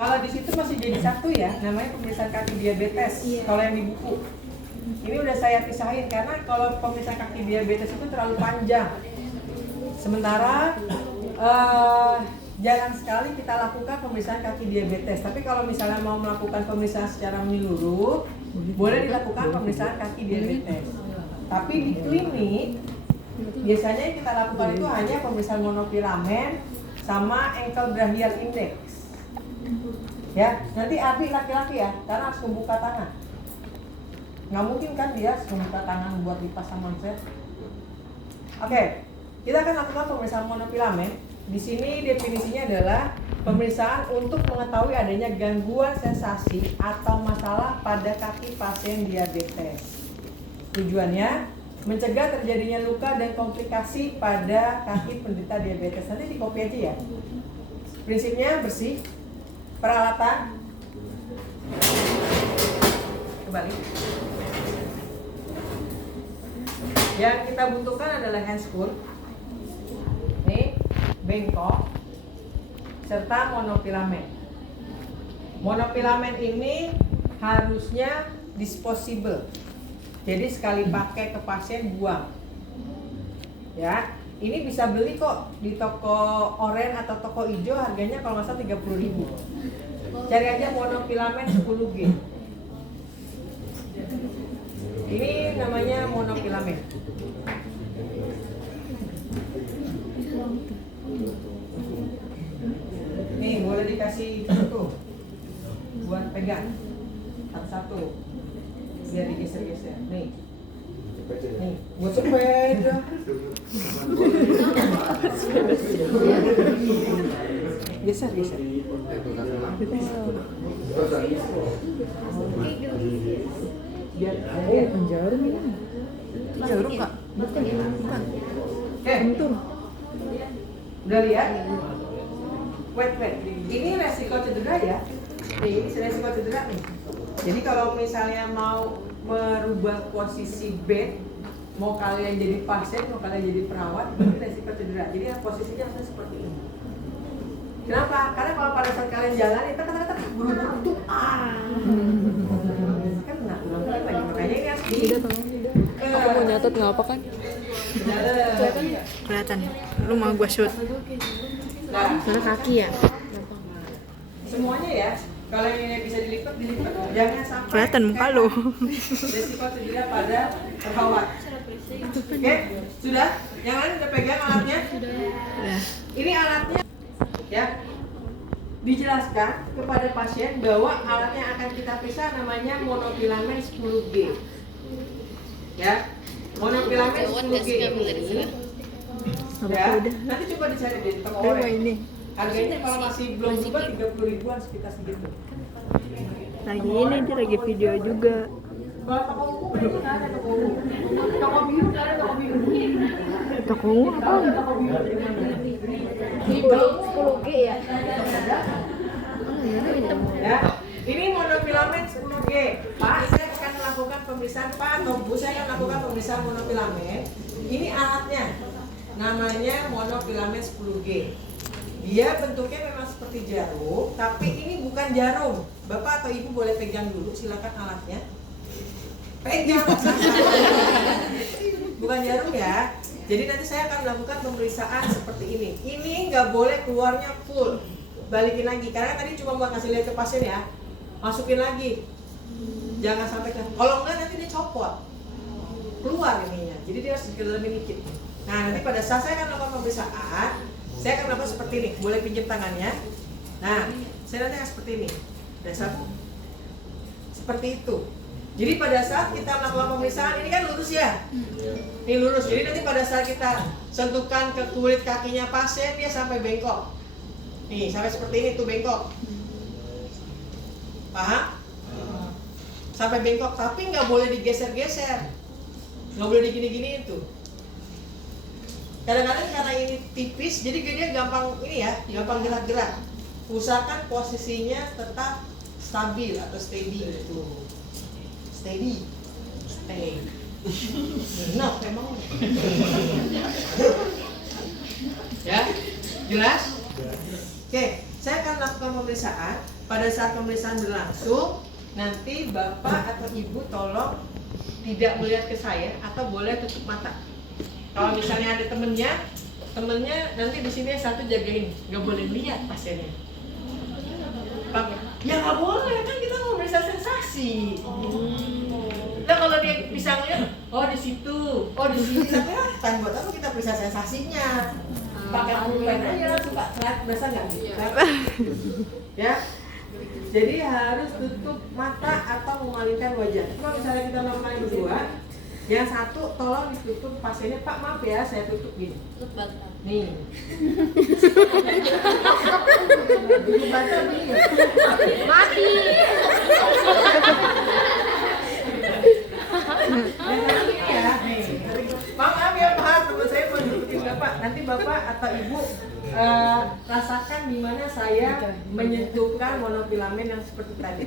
Kalau di situ masih jadi satu ya, namanya pemeriksaan kaki diabetes. Kalau yang di buku, ini udah saya pisahin karena kalau pemeriksaan kaki diabetes itu terlalu panjang. Sementara jarang sekali kita lakukan pemeriksaan kaki diabetes. Tapi kalau misalnya mau melakukan pemeriksaan secara menyeluruh, boleh dilakukan pemeriksaan kaki diabetes. Tapi di klinik biasanya yang kita lakukan itu hanya pemeriksaan monofilamen sama ankle brachial index. Ya, nanti Abi laki-laki ya, karena harus membuka tangan. Nggak mungkin kan dia harus membuka tangan buat dipasang manset. Oke, kita akan lakukan pemeriksaan monofilamen. Di sini definisinya adalah pemeriksaan untuk mengetahui adanya gangguan sensasi atau masalah pada kaki pasien diabetes. Tujuannya mencegah terjadinya luka dan komplikasi pada kaki penderita diabetes. Nanti di copy aja ya. Prinsipnya bersih. Peralatan kembali. Yang kita butuhkan adalah hand spool, nih, bengkok, serta monofilamen. Monofilamen ini harusnya disposable, jadi sekali pakai ke pasien buang. Ya, ini bisa beli kok di toko oren atau toko hijau, harganya kalau nggak salah 30.000. Cari aja monofilamen 10G. Ini namanya monofilamen. Nih boleh dikasih satu buat pegang satu-satu biar digeser-geser. Nih buat sepeda. Geser. Biar penjarum ya. Jarum kak? Bukan. Bentur. Udah lihat? Wait. Ini resiko cedera ya. Nih, ini resiko cedera nih. Jadi kalau misalnya mau merubah posisi bed, mau kalian jadi pasien, mau kalian jadi perawat, ini resiko cedera. Jadi posisinya harusnya seperti ini. Kenapa? Karena kalau pada saat kalian jalan, itu kata-kata buru-buru tuh kan kena tulang lagi. Makanya ini harus Aku mau nyatet nggak apa kan? Kelihatan. Lu mau gua shoot. Karena kaki ya. Semuanya ya. Kalau ini bisa dilipat. Jangan sampai Kelihatan muka lu. resiko cedera pada perawat. Oke, sudah? Yang lain udah pegang alatnya? Udah. Ini alatnya ya. Dijelaskan kepada pasien bahwa alatnya akan kita periksa namanya monofilamen 10G. Ya. Monofilamen 10G ini. Ya. Nanti coba dicari di toko oren. Harganya kalau masih belum berubah 30.000-an sekitar segitu. Lagi ini dia lagi video juga. Kalau toko umum itu nggak ada toko umum. Toko biru nggak ada toko biru. Toko apa? Toko biru di mana? Ini 10G ya. Ya, ini monofilamen 10G. Pak, saya akan melakukan pemeriksaan Pak atau Bu, saya akan melakukan pemeriksaan monofilamen. Ini alatnya, namanya monofilamen 10G. Dia bentuknya memang seperti jarum, tapi ini bukan jarum. Bapak atau Ibu boleh pegang dulu, silakan alatnya. Pegang. Bukan jarum ya. Jadi nanti saya akan melakukan pemeriksaan seperti ini. Ini nggak boleh keluarnya full. Balikin lagi, karena tadi cuma buat ngasih lihat ke pasien ya. Masukin lagi. Jangan sampai ke. Kalau enggak nanti dia copot. Keluar ininya. Jadi dia harus dikelemin dikit. Nah, nanti pada saat saya akan melakukan pemeriksaan, saya akan melakukan seperti ini. Boleh pinjam tangannya. Nah, saya nanti akan seperti ini. Dan satu. Seperti itu. Jadi pada saat kita melakukan pemeriksaan, ini kan lurus ya? Ini lurus, jadi nanti pada saat kita sentuhkan ke kulit kakinya pasien, dia sampai bengkok. Nih, sampai seperti ini tuh bengkok. Paham? Sampai bengkok, tapi nggak boleh digeser-geser. Nggak boleh digini-gini itu. Kadang-kadang karena ini tipis, jadi dia gampang ini ya, gampang gerak-gerak. Usahakan posisinya tetap stabil atau steady gitu. Steady, stay. Nah, emang. Ya, jelas? Oke, saya akan lakukan pemeriksaan. Pada saat pemeriksaan berlangsung, nanti bapak atau ibu tolong tidak melihat ke saya atau boleh tutup mata. Kalau misalnya ada temennya nanti di sini satu jagain, nggak boleh lihat pasiennya. Ya nggak boleh, kan kita mau meriksa sensasi. Nah kalau dia bisa ngeliat, oh di situ, oh di sini, tapi kan buat apa kita periksa sensasinya? Pakai pulpen aja suka telat, berasa nggak? Ya, jadi harus tutup mata atau memalingkan wajah. Kalau misalnya kita melakukan yang berdua, yang satu tolong ditutup pasiennya. Pak maaf ya, saya tutup gini. Nih. Baca nih. Mati. Ya, nih. Maaf ya Pak, teman saya mau nunjukin Bapak. Nanti Bapak atau Ibu rasakan di mana saya menyentuhkan monofilamen yang seperti tadi.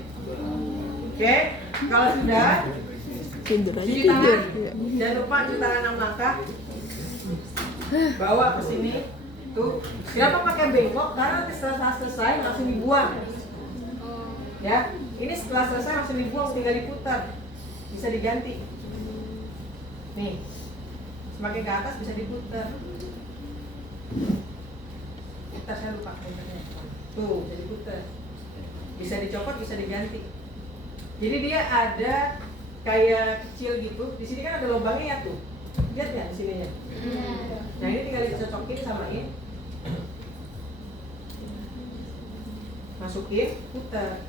Oke, kalau sudah Tidur aja cuci tangan. tidur. Jangan lupa cuci tangan 6 langkah. Bawa ke sini. Tuh. Kenapa pakai bengkok? Karena nanti setelah selesai langsung dibuang. Ya, ini setelah selesai langsung dibuang, tinggal diputar. Bisa diganti. Nih. Semakin ke atas bisa diputar. Putar, saya lupa putarnya. Tuh, bisa diputar. Bisa dicopot, bisa diganti. Jadi dia ada kayak kecil gitu. Di sini kan ada lubangnya ya tuh. Lihat nggak di sininya? Nah ini tinggal dicocokin samain. Masukin, putar.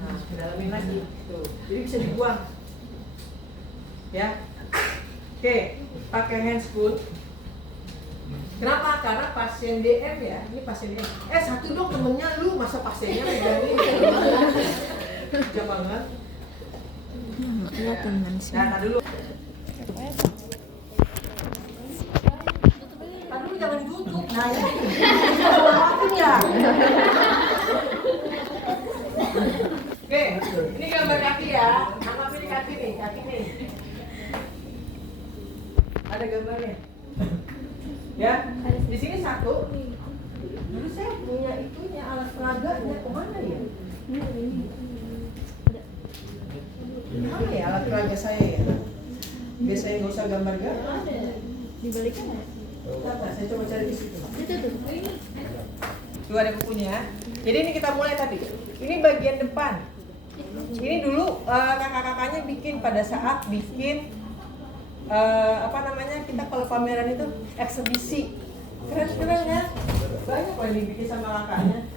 Nah, dalamin lagi. Tuh. Jadi bisa dibuang. Ya. Oke, pakai handscoon. Kenapa? Karena pasien DM ya, ini pasien DM. Satu dong temennya lu, masa pasiennya megangin? Jauh banget. Nggak kelihatan kan sih. Nah, dulu. Aduh, jangan ditutup. Nah, ini. Maafin ya. Oke, ini gambar kaki ya. Anggap ini kaki nih, Ada gambarnya. Ya, di sini satu. Dulu saya punya itunya, alat peraganya, kemana ya? Mana ya alat peraga saya ya? Biasanya nggak usah gambar-gambar. Dibalikan ya? Nah, saya coba cari di situ. Tuh ada bukunya. Jadi ini kita mulai tadi. Ini bagian depan. Ini dulu kakak-kakaknya bikin pada saat bikin kita kalau pameran itu eksebisi. Keren-keren ya. Banyak loh yang dibikin sama kakaknya.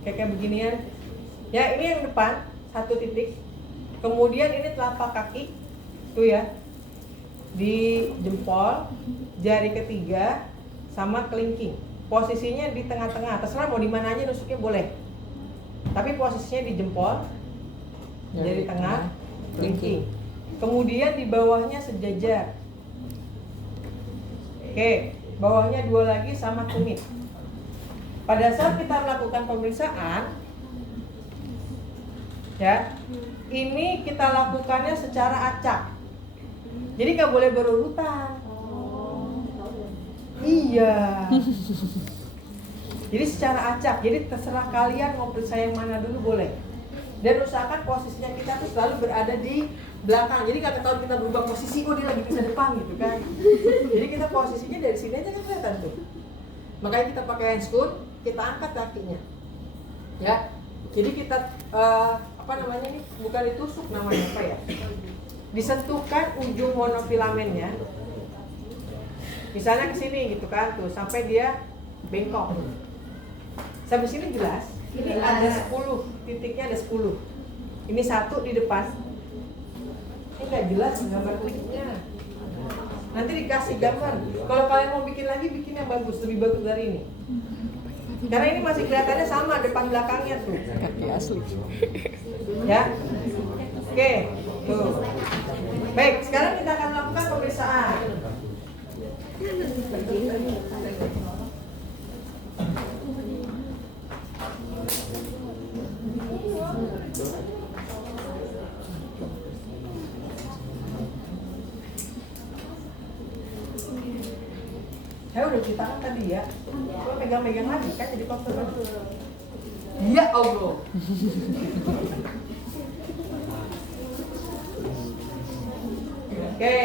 Kayak beginian. Ya ini yang depan, satu titik. Kemudian ini telapak kaki. Tuh ya. Di jempol, jari ketiga sama kelingking. Posisinya di tengah-tengah. Terserah mau di mana aja nusuknya boleh. Tapi posisinya di jempol, jari tengah, kelingking. Kemudian di bawahnya sejajar. Oke, bawahnya dua lagi sama tumit. Pada saat kita melakukan pemeriksaan, ya, ini kita lakukannya secara acak. Jadi nggak boleh berurutan. Iya. Jadi secara acak. Jadi terserah kalian mau periksa yang mana dulu boleh. Dan usahakan posisinya kita tuh selalu berada di belakang. Jadi nggak ketahuan kita berubah posisi, oh dia lagi bisa depan gitu kan. Jadi kita posisinya dari sini aja kan kelihatan tuh. Makanya kita pakai handscoon, kita angkat kakinya. Ya. Jadi kita ini bukan ditusuk namanya apa ya? Disentuhkan ujung monofilamennya. Misalnya ke sini gitu kan tuh sampai dia bengkok. Sampai sini jelas. Ini ada 10, titiknya ada 10. Ini satu di depan. Ini nggak jelas gambar titiknya. Nanti dikasih gambar. Kalau kalian mau bikin lagi, bikin yang bagus, lebih bagus dari ini. Karena ini masih kelihatannya sama depan belakangnya tuh. Kaki asli. Ya. Oke, tuh. Baik, sekarang kita akan melakukan pemeriksaan. Saya udah cuci tangan tadi ya. Kalau megang-megang lagi kan jadi kotor. Ya Allah. Oke.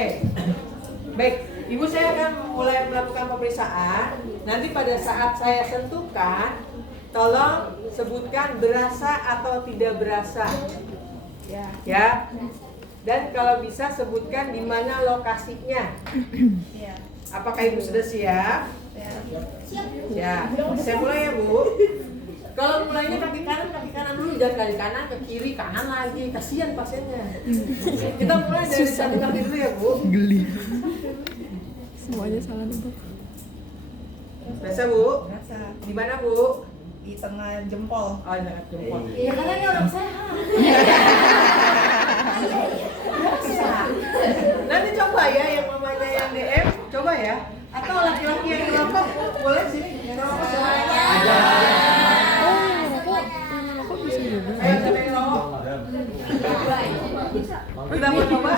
Baik, Ibu saya akan mulai melakukan pemeriksaan. Nanti pada saat saya sentuhkan, tolong sebutkan berasa atau tidak berasa. Ya. Dan kalau bisa sebutkan di mana lokasinya. Apakah Ibu sudah siap? Ya. Saya mulai ya, Bu. Kalau mulainya kaki kanan dulu, jangan kaki kanan ke kiri, kanan lagi. Kasihan pasiennya. Kita mulai dari satu kaki dulu ya, Bu. Geli. Semuanya salah nih, Bu. Berasa, Bu? Berasa Di mana, Bu? di tengah jempol. Oh, dekat jempol. Iya karena ini orang sehat. Nanti coba ya yang mamanya yang DM, coba ya. Atau laki-laki yang ngerokok boleh sini ngerokok semuanya. Kok bisa juga? Ayo sampai ngerokok. Kita mau coba.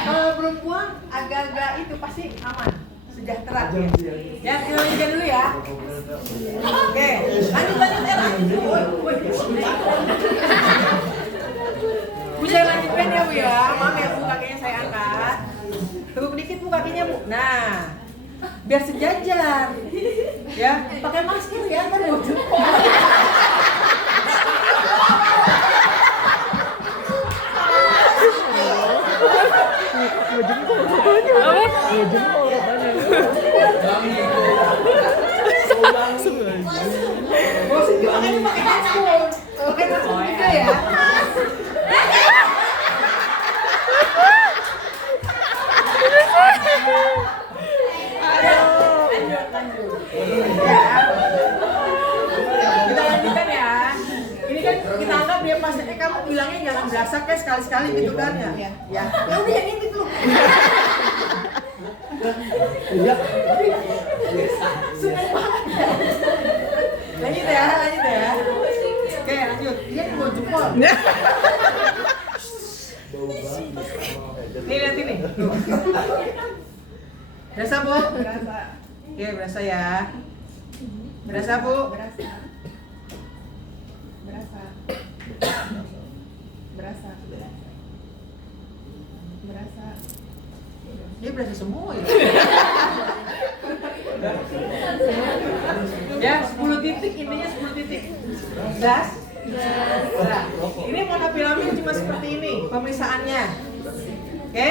Kalau perempuan agak-agak itu pasti aman, sejahtera ya. Ya kita lanjutkan dulu ya. Oke, lanjut. Bu saya lanjutkan ya Bu ya. Maaf ya Bu, kakinya saya angkat. Teguk dikit Bu kakinya Bu. Nah, biar sejajar. Ya, pakai masker ya kan Bu. Jempol katanya. Apa? Jempol katanya. Oh, makanya pakai masker. Pakai masker juga ya. Lanjut. Ya. Kita lanjutkan ya. Ini kan kita anggap dia pasiennya, kamu bilangnya jangan berasa kayak sekali-sekali gitu kan ya. Ya. Ya udah yang ini tuh. Seneng banget. Lanjut ya. Oke, lanjut. Dia mau jempol. Nih lihat ini. Tuh. Berasa Bu? Berasa. Oke, berasa ya. Berasa Bu? Berasa. Dia berasa semua ya. Ya, 10 titik, intinya 10 titik. Gas? Nah, ini monofilamen cuma seperti ini pemeriksaannya. Oke?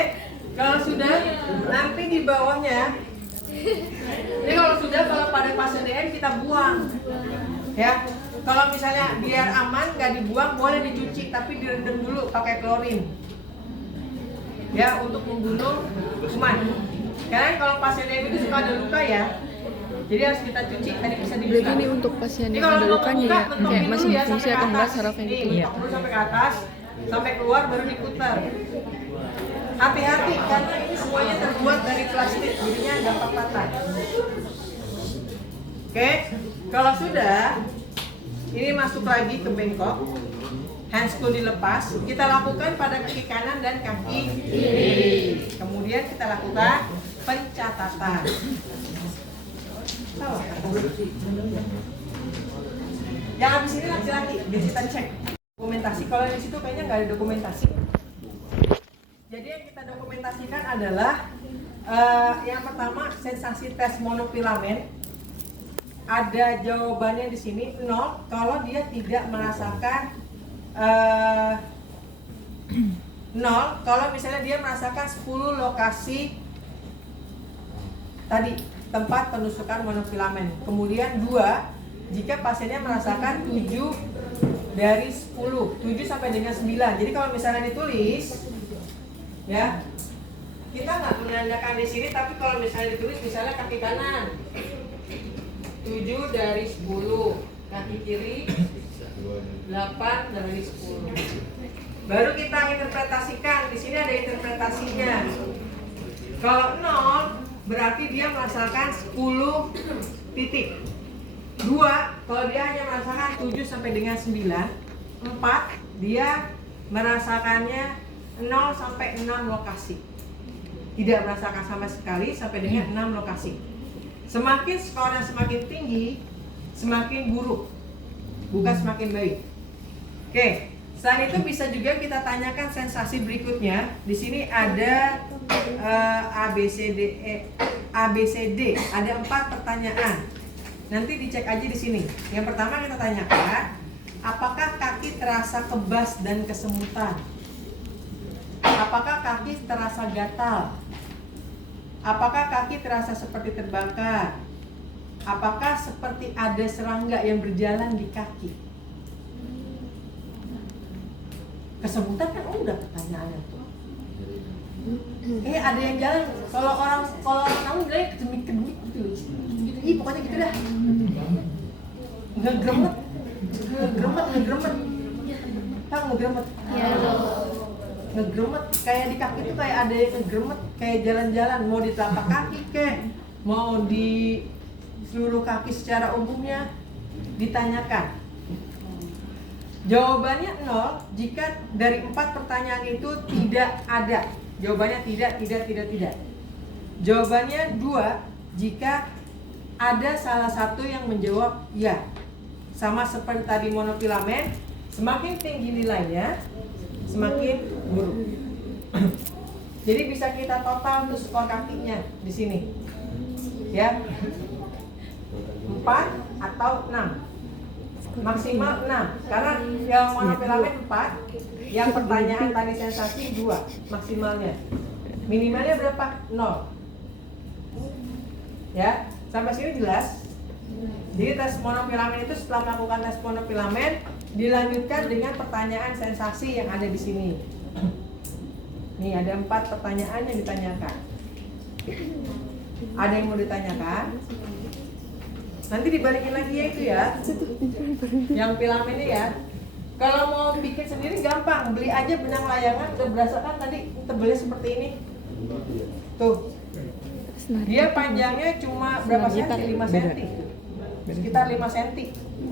Kalau sudah, nanti di bawahnya. Ini kalau pada pasien DM kita buang. Ya. Kalau misalnya biar aman nggak dibuang, boleh dicuci tapi direndam dulu pakai klorin. Ya, untuk membunuh kuman. Karena kalau pasien DM itu suka ada luka ya. Jadi harus kita cuci, tadi bisa dibuka. Berarti ini untuk pasien yang ada lukanya ya, kayak masih berfungsi atau enggak sarafnya gitu ya. Terus sampai ke atas, sampai keluar baru diputar. Hati-hati karena ini semuanya terbuat dari plastik, jadinya gampang patah. Oke, kalau sudah, ini masuk lagi ke bengkok. Handscool dilepas, kita lakukan pada kaki kanan dan kaki kiri. Kemudian kita lakukan pencatatan. Yang habis ini laki-laki, biar kita cek dokumentasi. Kalau di situ kayaknya nggak ada dokumentasi. Jadi yang kita dokumentasikan adalah yang pertama sensasi tes monofilamen. Ada jawabannya di sini 0 kalau dia tidak merasakan 0 kalau misalnya dia merasakan 10 lokasi tadi tempat penusukan monofilamen. Kemudian 2 jika pasiennya merasakan 7 dari 10, 7 sampai dengan 9. Jadi kalau misalnya ditulis ya, kita nggak menandakan di sini, tapi kalau misalnya ditulis misalnya kaki kanan 7 dari 10, kaki kiri 8 dari 10. Baru kita interpretasikan, di sini ada interpretasinya. Kalau 0 berarti dia merasakan 10 titik. 2 kalau dia hanya merasakan 7 sampai dengan 9. 4 dia merasakannya 0 sampai 6 lokasi. Tidak merasakan sama sekali sampai dengan 6 lokasi. Semakin skornya semakin tinggi, semakin buruk, bukan semakin baik. Oke, selain itu bisa juga kita tanyakan sensasi berikutnya. Di sini ada ABCD, ada 4 pertanyaan. Nanti dicek aja di sini. Yang pertama kita tanyakan, apakah kaki terasa kebas dan kesemutan? Apakah kaki terasa gatal? Apakah kaki terasa seperti terbakar? Apakah seperti ada serangga yang berjalan di kaki? Kesemutan kan udah pertanyaannya tuh. Ada yang jalan, kalau orang kamu bilang kedemik gitu. Ih, pokoknya gitu dah. Ngegremet. Tahu ngegremet? Iya. Ngegremet kayak di kaki itu kayak ada yang ngegremet, kayak jalan-jalan, mau di telapak kaki kek, mau di seluruh kaki secara umumnya, ditanyakan. Jawabannya 0 jika dari 4 pertanyaan itu tidak ada. Jawabannya tidak. Jawabannya 2 jika ada salah satu yang menjawab ya. Sama seperti tadi monofilamen, semakin tinggi nilainya, semakin buruk. Jadi bisa kita total tuh skor kakinya di sini. Ya. 4 atau 6. Maksimal 6. Karena yang monofilamen 4, yang pertanyaan tadi sensasi 2 maksimalnya. Minimalnya berapa? 0. Ya, sampai sini jelas. Jadi tes monofilamen itu setelah melakukan tes monofilamen dilanjutkan dengan pertanyaan sensasi yang ada di sini. Nih ada 4 pertanyaan yang ditanyakan. Ada yang mau ditanyakan? Nanti dibalikin lagi ya itu ya. Yang filamennya ya. Kalau mau bikin sendiri gampang, beli aja benang layangan udah berasa kan tadi tebelnya seperti ini. Tuh. Dia panjangnya cuma berapa senti? 5 senti. Sekitar 5 senti.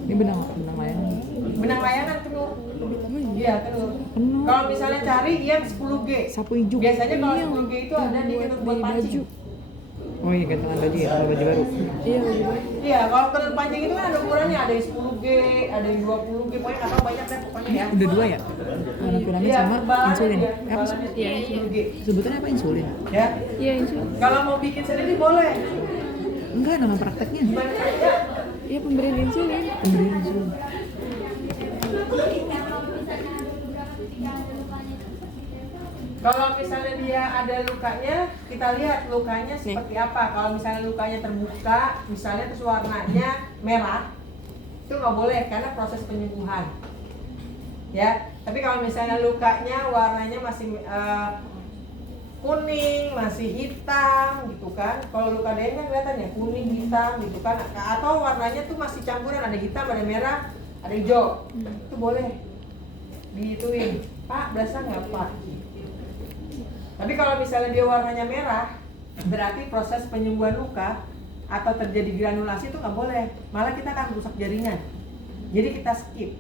Ini benang layangan. Benang layangan kenur. Iya, kenur. Kalau misalnya cari yang 10G. Sapu ijuk. Biasanya kalau 10G itu ada di kenur buat pancing. Oh iya, gantungan baju ya, kalau baju baru. Iya, baju baru. Iya, kalau kenur pancing itu kan ada ukurannya, ada yang 10G, ada yang 20G, pokoknya nggak tahu banyak deh pokoknya ya. Udah 2 ya? Monofilamen Iya, sama bahannya insulin. dia, Apa sih? bahannya dia 10G. Sebutannya apa insulin? Ya. Iya, insulin. Kalau mau bikin sendiri boleh. Enggak, nama prakteknya. Gimana aja. Iya, pemberian insulin. Pemberian insulin. Kalau misalnya dia ada lukanya, kita lihat lukanya seperti apa. Kalau misalnya lukanya terbuka, misalnya terus warnanya merah, itu nggak boleh karena proses penyembuhan. Ya, tapi kalau misalnya lukanya warnanya masih kuning, masih hitam gitu kan. Kalau luka DM kan kelihatan ya kuning, hitam gitu kan. Atau warnanya tuh masih campuran, ada hitam, ada merah, ada hijau. Itu boleh dihituin. Pak, berasa nggak Pak? Tapi kalau misalnya dia warnanya merah, berarti proses penyembuhan luka atau terjadi granulasi itu nggak boleh. Malah kita akan rusak jaringan. Jadi kita skip.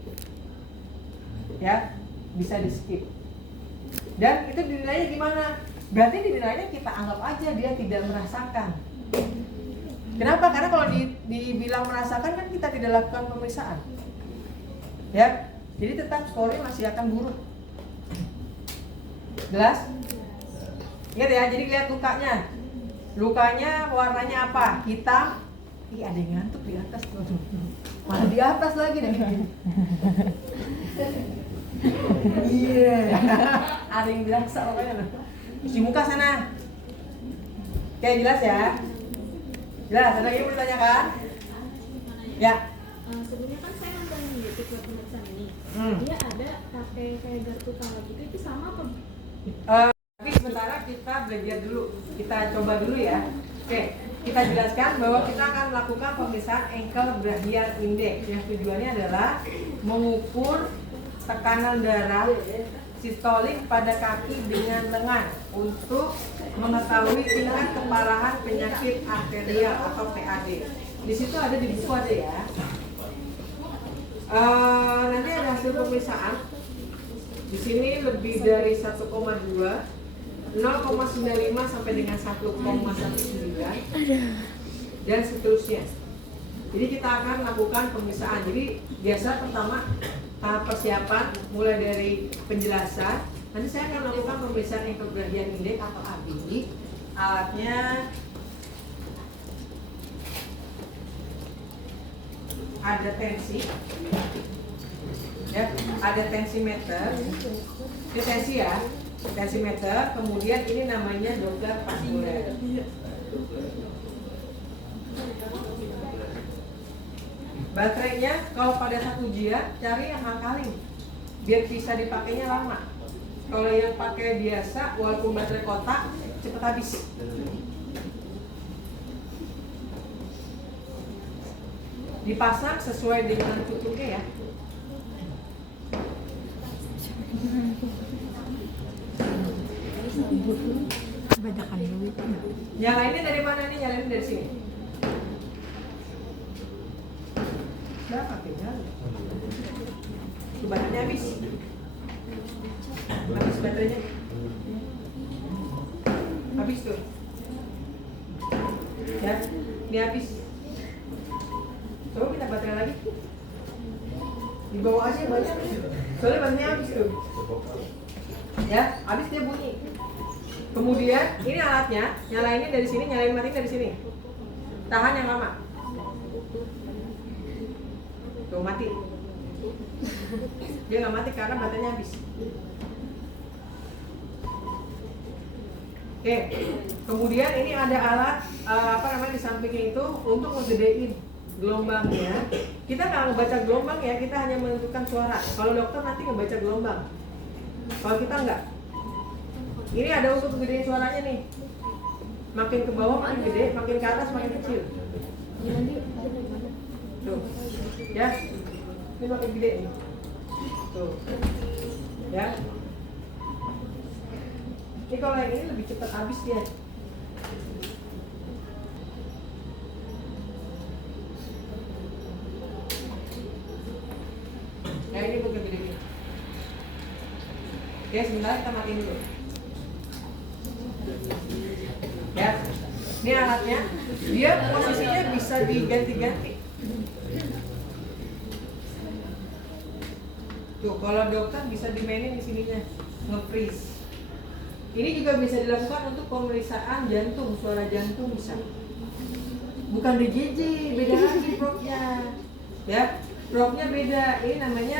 Ya, bisa di skip. Dan itu dinilainya gimana? Berarti dinilainya kita anggap aja dia tidak merasakan. Kenapa? Karena kalau dibilang merasakan kan kita tidak lakukan pemeriksaan. Ya, jadi tetap skornya masih akan buruk. Jelas? Ingat ya, jadi lihat lukanya. Lukanya warnanya apa? Hitam. Ih, ada yang ngantuk di atas tuh. Malah di atas lagi deh. Iya. Ada yang dirasa pokoknya. Di muka sana. Oke, jelas ya? Jelas, ada yang mau ditanyakan? Ya. Sebelumnya kan saya nonton di YouTube pemeriksaan ini. Dia ada pakai kayak garpu kawat gitu, itu sama apa? Tapi sementara kita belajar dulu, kita coba dulu ya. Oke, kita jelaskan bahwa kita akan melakukan pemeriksaan ankle brachial index yang tujuannya adalah mengukur tekanan darah sistolik pada kaki dengan lengan untuk mengetahui tingkat keparahan penyakit arterial atau PAD. Di situ ada di buku ada ya. Nanti ada hasil pemeriksaan. Di sini lebih dari 1,2, 0,95 sampai dengan 1,19. dan seterusnya. Jadi kita akan lakukan pemeriksaan. Jadi biasa pertama tahap persiapan mulai dari penjelasan. Nanti saya akan lakukan pemeriksaan echocardian index atau ABI. Alatnya ada tensi, ya, ada tensimeter, ini tensi ya, tensimeter. Kemudian ini namanya Doppler vaskuler. Baterainya kalau pada saat ujian cari yang alkalin, biar bisa dipakainya lama. Kalau yang pakai biasa, walaupun baterai kotak cepat habis. Dipasang sesuai dengan tutupnya ya. Nyalainnya dari mana nih? Nyalainnya dari sini. Udah pakai nyala. Baterainya habis. Habis baterainya. Habis tuh. Ya, ini habis. Coba minta baterai lagi. Dibawa aja banyak. Soalnya baterainya habis tuh. Ya, habis dia bunyi. Kemudian ini alatnya, nyalainnya dari sini, nyalain mati dari sini. Tahan yang lama. Tuh mati. Dia nggak mati karena baterainya habis. Oke. Kemudian ini ada alat di sampingnya itu untuk ngegedein gelombangnya. Kita nggak ngebaca gelombang ya, kita hanya menentukan suara. Kalau dokter nanti ngebaca gelombang. Kalau kita nggak. Ini ada untuk ngegedein suaranya nih. Makin ke bawah makin gede, makin ke atas makin kecil. Tuh. Ya. Ini makin gede nih. Tuh. Ya. Ini kalau yang ini lebih cepat habis dia. Ya ini bukan gede. Oke, sebentar kita matiin dulu. Ya, ini alatnya. Dia posisinya bisa diganti-ganti. Tuh, kalau dokter bisa dimainin di sininya, nge-freeze. Ini juga bisa dilakukan untuk pemeriksaan jantung, suara jantung bisa. Bukan DJJ, beda lagi probnya. Ya, probnya beda. Ini namanya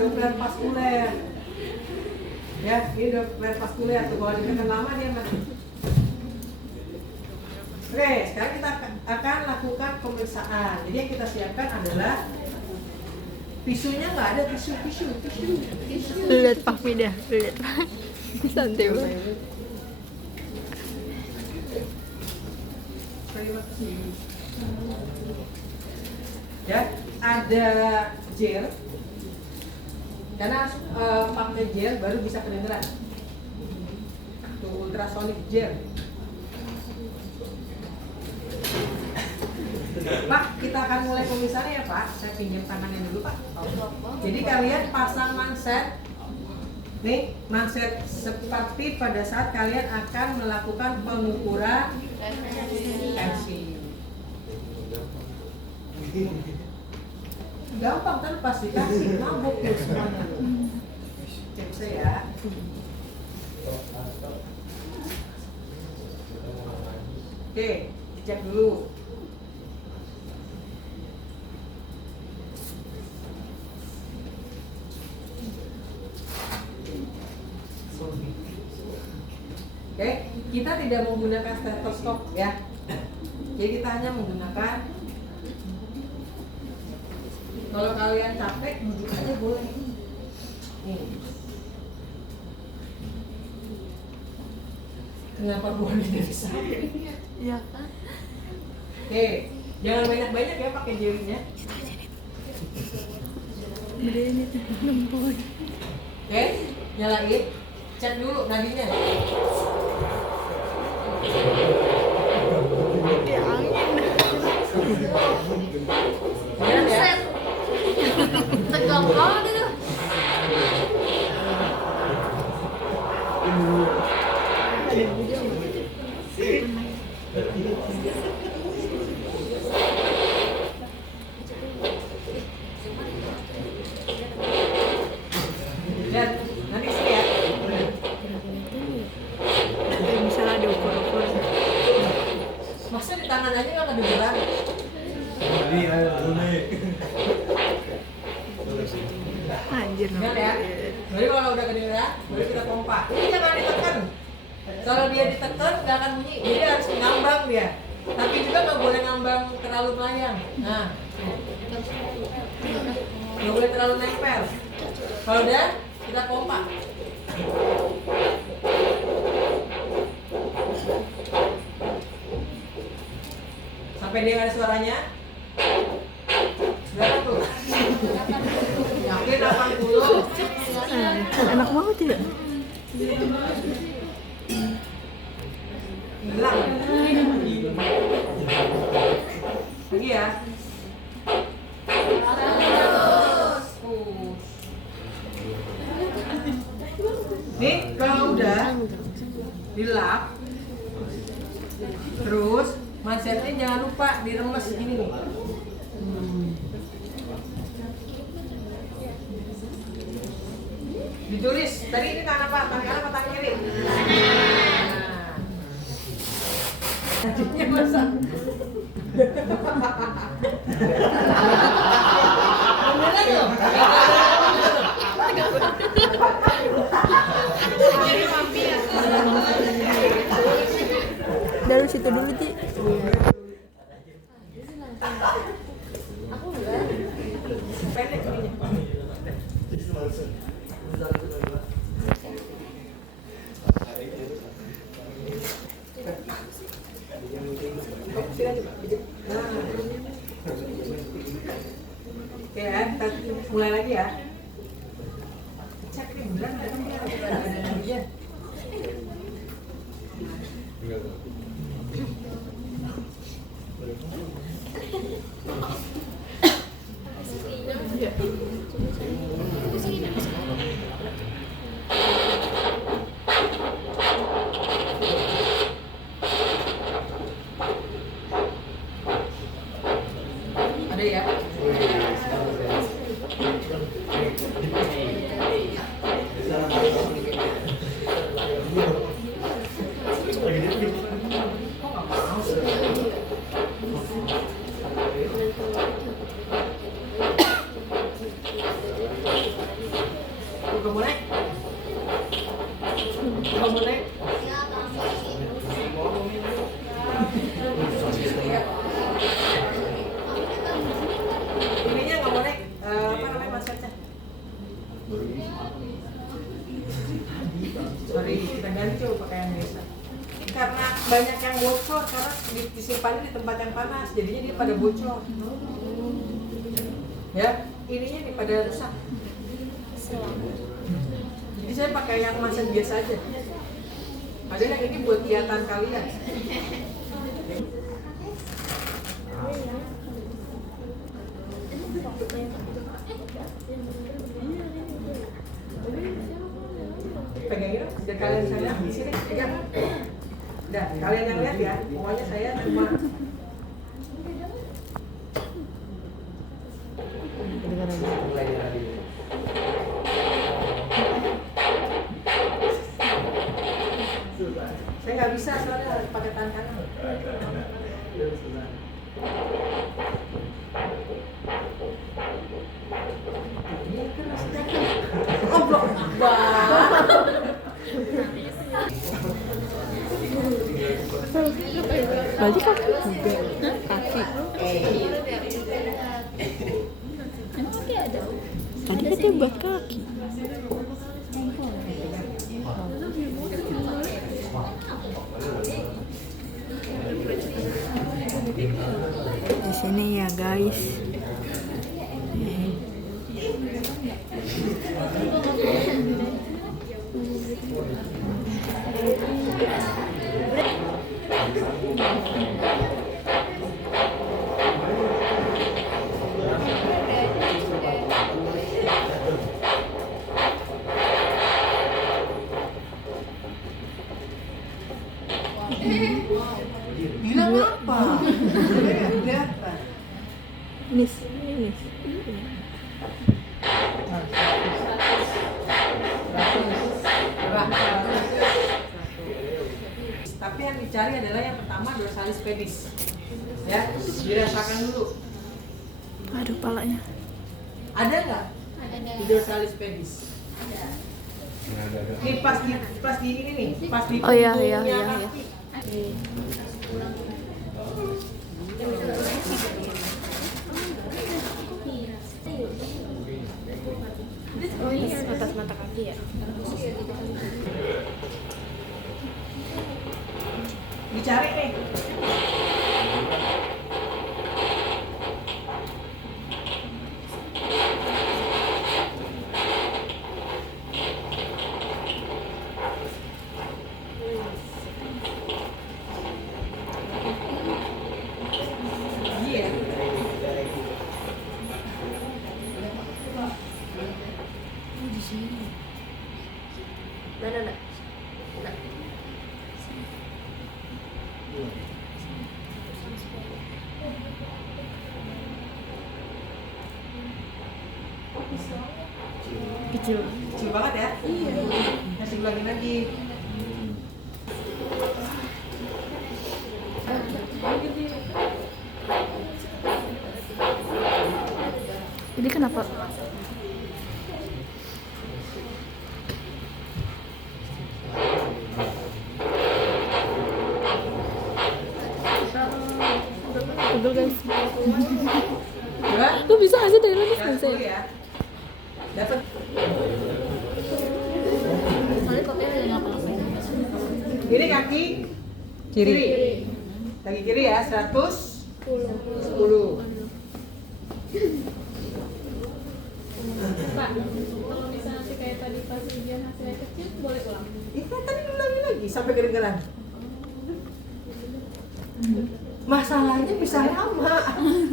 Doppler vaskuler. Ya, ini Doppler vaskuler. Tuh, kalau ditekan lama dia mati. Oke, sekarang kita akan lakukan pemeriksaan. Jadi yang kita siapkan adalah tisunya, nggak ada tisu. Lihat Pak Mida, lihat Pak. Santai banget. Ya, ada gel. Karena pakai gel baru bisa kedengeran. Tuh ultrasonic gel. Pak, kita akan mulai pemeriksaan ya Pak. Saya pinjam tangannya dulu Pak. Jadi kalian pasang manset. Nih, manset seperti pada saat kalian akan melakukan pengukuran tensi. Gampang kan pasti kasih mabuk ya semuanya. Cek saya. Oke, cek dulu. Oke, kita tidak menggunakan stetoskop ya. Jadi kita hanya menggunakan. Kalau kalian capek, duduk aja boleh. Nih. Kenapa boleh dari sana? Iya. Oke, jangan banyak-banyak ya pakai jelinya. Oke, nyalain. Cek dulu nadinya. Ya angin. Lihat ya. Tegang banget itu. biar nggak Ingat ya. Jadi kalau udah kedengeran, baru kita pompa. Ini jangan ditekan. Kalau dia ditekan nggak akan bunyi. Jadi harus ngambang dia. Tapi juga nggak boleh ngambang terlalu melayang. Nah, nggak boleh terlalu nempel. Kalau udah, kita pompa. Sampai dia nggak ada suaranya. Berapa tuh? Yakin 80. enak banget ya. Hilang. Lagi ya. Nih kalau udah dilap, terus mansetnya jangan lupa diremes gini nih. Ditulis. Tadi ini tangan apa? Tangan kanan apa tangan kiri? Kakinya basah. Beneran loh. Dari situ dulu Ji. Pendek ininya. Oke ya, kita mulai lagi ya. Cek nih beneran ada aja. Ada ya? Udah mulai? Udah mulai? Ininya nggak boleh, apa namanya mansetnya? Sorry, kita ganti coba pakai yang biasa. Karena banyak yang bocor, karena disimpannya di tempat yang panas, jadinya dia pada bocor. Ya, ininya nih pada rusak. Jadi saya pakai yang manset biasa aja. Ada yang ini buat kegiatan kalian. Pegangin dong, biar kalian bisa lihat di sini. Pegang. Udah, kalian yang lihat ya. Pokoknya saya cuma saya nggak bisa soalnya pakai tangan kanan. Ini kan masih jatuh. Goblok banget. Berarti kaki juga. Kaki. Tadi katanya buat kaki. Di sini ya guys. Bilang apa? Lihat. Nis. Tapi yang dicari adalah yang pertama dorsalis pedis. Ya, dirasakan dulu. Aduh palanya. Ada nggak Di dorsalis pedis. Ini pas di ini nih, pas di Oh, iya, punggungnya iya, iya, kaki. Oh iya, atas mata kaki ya. Dicari nih. Iya. Mana nak? Kecil. Kecil banget ya? Iya. Kasih ulangin lagi. Ini kenapa? Pegel guys. Coba. Lu bisa nggak sih dari lagi Lihat selesai? dulu ya. Dapat. Soalnya kopinya ada nggak apa-apa. Ini kaki kiri. Kaki kiri ya, 110. Pak, kalau misalnya nanti kayak tadi pas ujian hasilnya kecil, boleh ulang? Itu tadi ulangin lagi sampai kedengeran. Masalahnya bisa lama,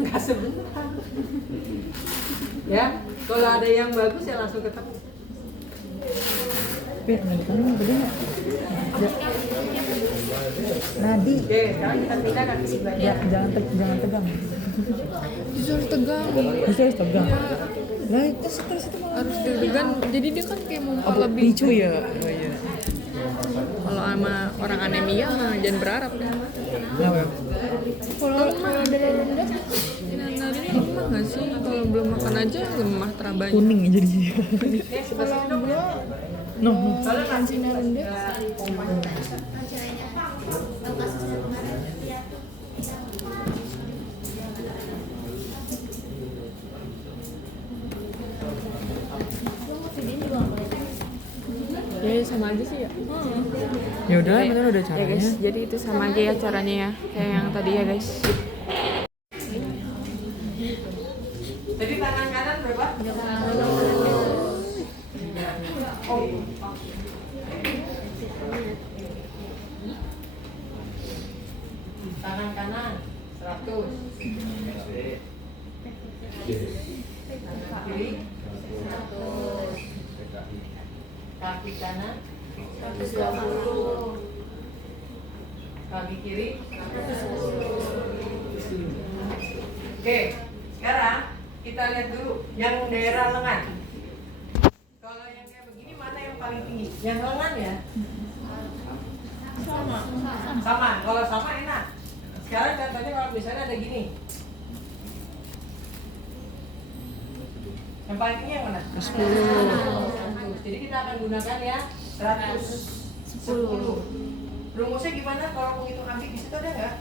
nggak sebentar. Ya, kalau ada yang bagus ya langsung ketemu. Nadi, Oke, sekarang kita pindah kaki sebelahnya. jangan tegang. Justru harus tegang. Bisa harus tegang. Lah itu stres itu malah Harus deg-degan. Jadi dia kan kayak mau lebih. picu ya. Oh iya. Kalau sama orang anemia mah jangan berharap dah. Kenapa? Kalau darah rendah, nadinya lemah nggak sih? Kalau belum makan aja lemah terabanya. Kuning jadi. Kalau belum No. Soalnya tensinya rendah. Ya sama aja sih ya. Ya udah, benar udah Ya caranya. guys, jadi itu sama aja ya caranya ya, kayak yang tadi ya guys. Jadi tangan kanan berapa? Oh. Tangan kanan 100. Tangan kiri 100. Kaki kanan 120. Kaki kiri 110. Oke, sekarang kita lihat dulu yang daerah lengan. Kalau yang kayak begini mana yang paling tinggi? Yang lengan ya? Sama. Kalau sama enak. Sekarang contohnya kalau misalnya ada gini. Yang paling tinggi yang mana? 10. Jadi kita akan gunakan ya 110. Rumusnya gimana kalau menghitung habis di situ ada nggak?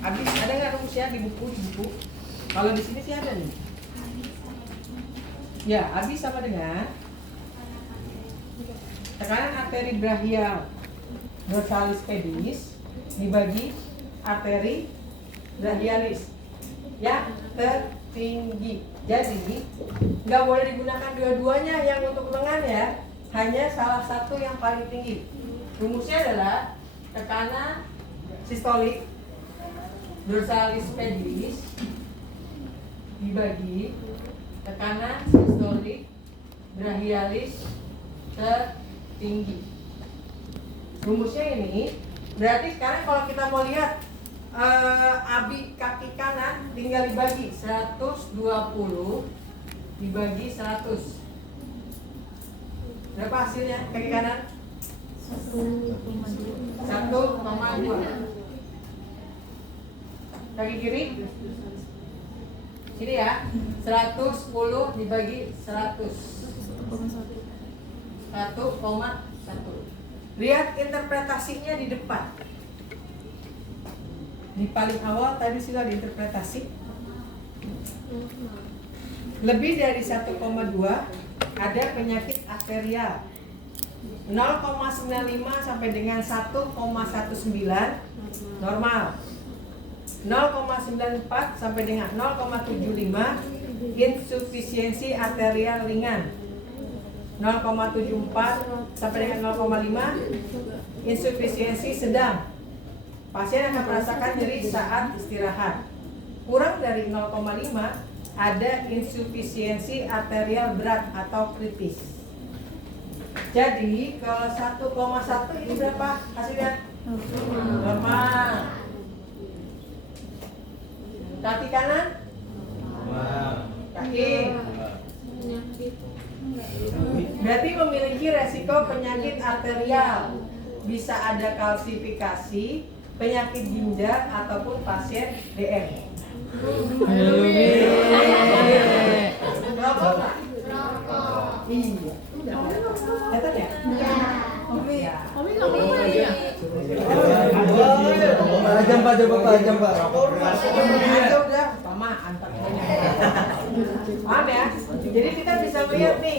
Habis ada nggak rumusnya di buku? Kalau di sini sih ada nih. Ya, habis sama dengan tekanan arteri brachial dorsalis pedis dibagi arteri brachialis yang tertinggi. Jadi nggak boleh digunakan dua-duanya yang untuk lengan ya, hanya salah satu yang paling tinggi. Rumusnya adalah tekanan sistolik dorsalis pedis dibagi tekanan sistolik brachialis tertinggi. Rumusnya ini berarti sekarang kalau kita mau lihat abi kaki kanan tinggal dibagi 120 dibagi 100. Berapa hasilnya kaki kanan? 1,2. Kaki kiri 1,5. Sini ya, 110 dibagi 100. 1,1. Lihat interpretasinya di depan. Di paling awal tadi sudah diinterpretasi. Lebih dari 1,2 ada penyakit arterial. 0,95 sampai dengan 1,19 normal. 0,94 sampai dengan 0,75 insufisiensi arterial ringan. 0,74 sampai dengan 0,5 insufisiensi sedang. Pasien akan merasakan nyeri saat istirahat. Kurang dari 0,5 ada insufisiensi arterial berat atau kritis. Jadi kalau 1,1 ini berapa hasilnya? Normal. Kaki kanan? Kaki. Berarti memiliki resiko penyakit arterial. Bisa ada kalsifikasi, penyakit ginjal ataupun pasien DM. Merokok nggak? Iya. Kelihatan ya? Iya. Omi nggak perlu ya? Ajam Pak, coba ajam Pak. Aja udah, sama antar aja. Paham ya? Jadi kita bisa melihat nih,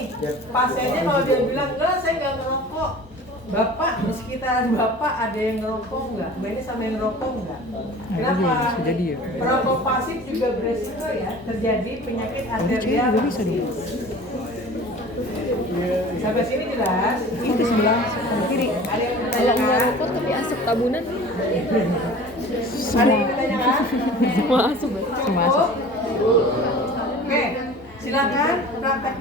pasiennya kalau dia bilang enggak, saya nggak ngerokok. Bapak di sekitar bapak ada yang ngerokok nggak? Ini sama yang ngerokok nggak? Kenapa? Perokok pasif juga beresiko ya terjadi penyakit arterial. Sampai sini jelas? Itu sebelah kiri. Ada yang Kalau menanyakan? ngerokok tapi asap tabunan, Ada yang menanyakan? semua asap. Cukup? Oke, silakan praktek